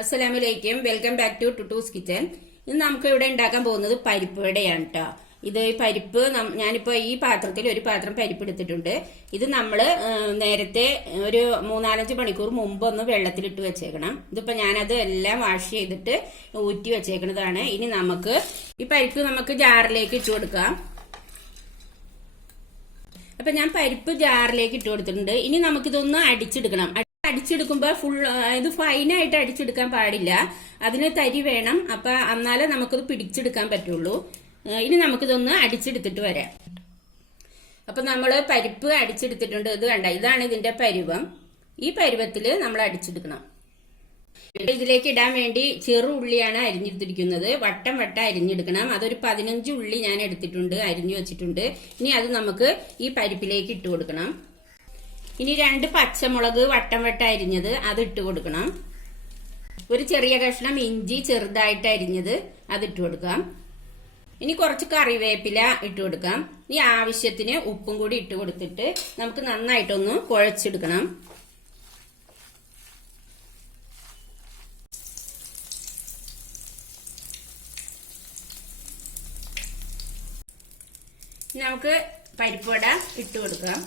അസ്സലാമലൈക്കും. Welcome back to Tuttu's kitchen. ഇന്ന് നമുക്ക് ഇവിടെ ഉണ്ടാക്കാൻ പോകുന്നത് പരിപ്പ് വടയാണ് കേട്ടോ. ഇത് പരിപ്പ് ഞാനിപ്പോ ഈ പാത്രത്തിൽ ഒരു പാത്രം പരിപ്പ് എടുത്തിട്ടുണ്ട്. ഇത് നമ്മള് നേരത്തെ ഒരു 3-4 മണിക്കൂർ മുമ്പ് ഒന്ന് വെള്ളത്തിലിട്ട് വെച്ചേക്കണം. ഇതിപ്പോ ഞാനത് എല്ലാം വാഷ് ചെയ്തിട്ട് ഊറ്റി വെച്ചേക്കുന്നതാണ്. ഇനി നമുക്ക് ഈ പരിപ്പ് നമുക്ക് ജാറിലേക്ക് ഇട്ട് കൊടുക്കാം. അപ്പൊ ഞാൻ പരിപ്പ് ജാറിലേക്ക് ഇട്ട് കൊടുത്തിട്ടുണ്ട്. ഇനി നമുക്കിതൊന്ന് അടിച്ചെടുക്കണം. അടിച്ചെടുക്കുമ്പോ ഇത് ഫൈനായിട്ട് അടിച്ചെടുക്കാൻ പാടില്ല. അതിന് തരി വേണം. അപ്പൊ എന്നാലേ നമുക്കത് പിടിച്ചെടുക്കാൻ പറ്റുള്ളൂ. ഇനി നമുക്കിതൊന്ന് അടിച്ചെടുത്തിട്ട് വരാം. അപ്പൊ നമ്മള് പരിപ്പ് അടിച്ചെടുത്തിട്ടുണ്ട്. ഇത് കണ്ട, ഇതാണ് ഇതിന്റെ പരുവം. ഈ പരുവത്തില് നമ്മൾ അടിച്ചെടുക്കണം. ഇതിലേക്ക് ഇടാൻ വേണ്ടി ചെറു ഉള്ളിയാണ് അരിഞ്ഞെടുത്തിരിക്കുന്നത്. വട്ടം അരിഞ്ഞെടുക്കണം. അതൊരു 15 ഉള്ളി ഞാൻ എടുത്തിട്ടുണ്ട്, അരിഞ്ഞു വെച്ചിട്ടുണ്ട്. ഇനി അത് നമുക്ക് ഈ പരിപ്പിലേക്ക് ഇട്ട് കൊടുക്കണം. ഇനി 2 പച്ചമുളക് വട്ടം അരിഞ്ഞത് അത് ഇട്ട് കൊടുക്കണം. ഒരു ചെറിയ കഷ്ണം ഇഞ്ചി ചെറുതായിട്ട് അരിഞ്ഞത് അത് ഇട്ട് കൊടുക്കാം. ഇനി കുറച്ച് കറിവേപ്പില ഇട്ട് കൊടുക്കാം. ഇനി ആവശ്യത്തിന് ഉപ്പും കൂടി ഇട്ട് കൊടുത്തിട്ട് നമുക്ക് നന്നായിട്ടൊന്ന് കുഴച്ചെടുക്കണം. നമുക്ക് പരിപ്പുവട ഇട്ട് കൊടുക്കാം.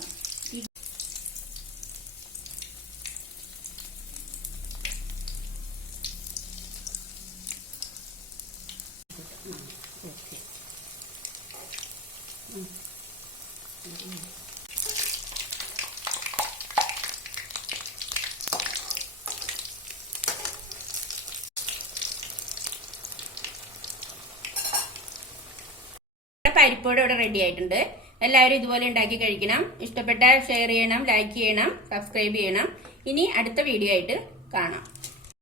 പരിപ്പോടെ ഇവിടെ റെഡി ആയിട്ടുണ്ട്. എല്ലാവരും ഇതുപോലെ ഉണ്ടാക്കി കഴിക്കണം. ഇഷ്ടപ്പെട്ടാൽ ഷെയർ ചെയ്യണം, ലൈക്ക് ചെയ്യണം, സബ്സ്ക്രൈബ് ചെയ്യണം. ഇനി അടുത്ത വീഡിയോ ആയിട്ട് കാണാം.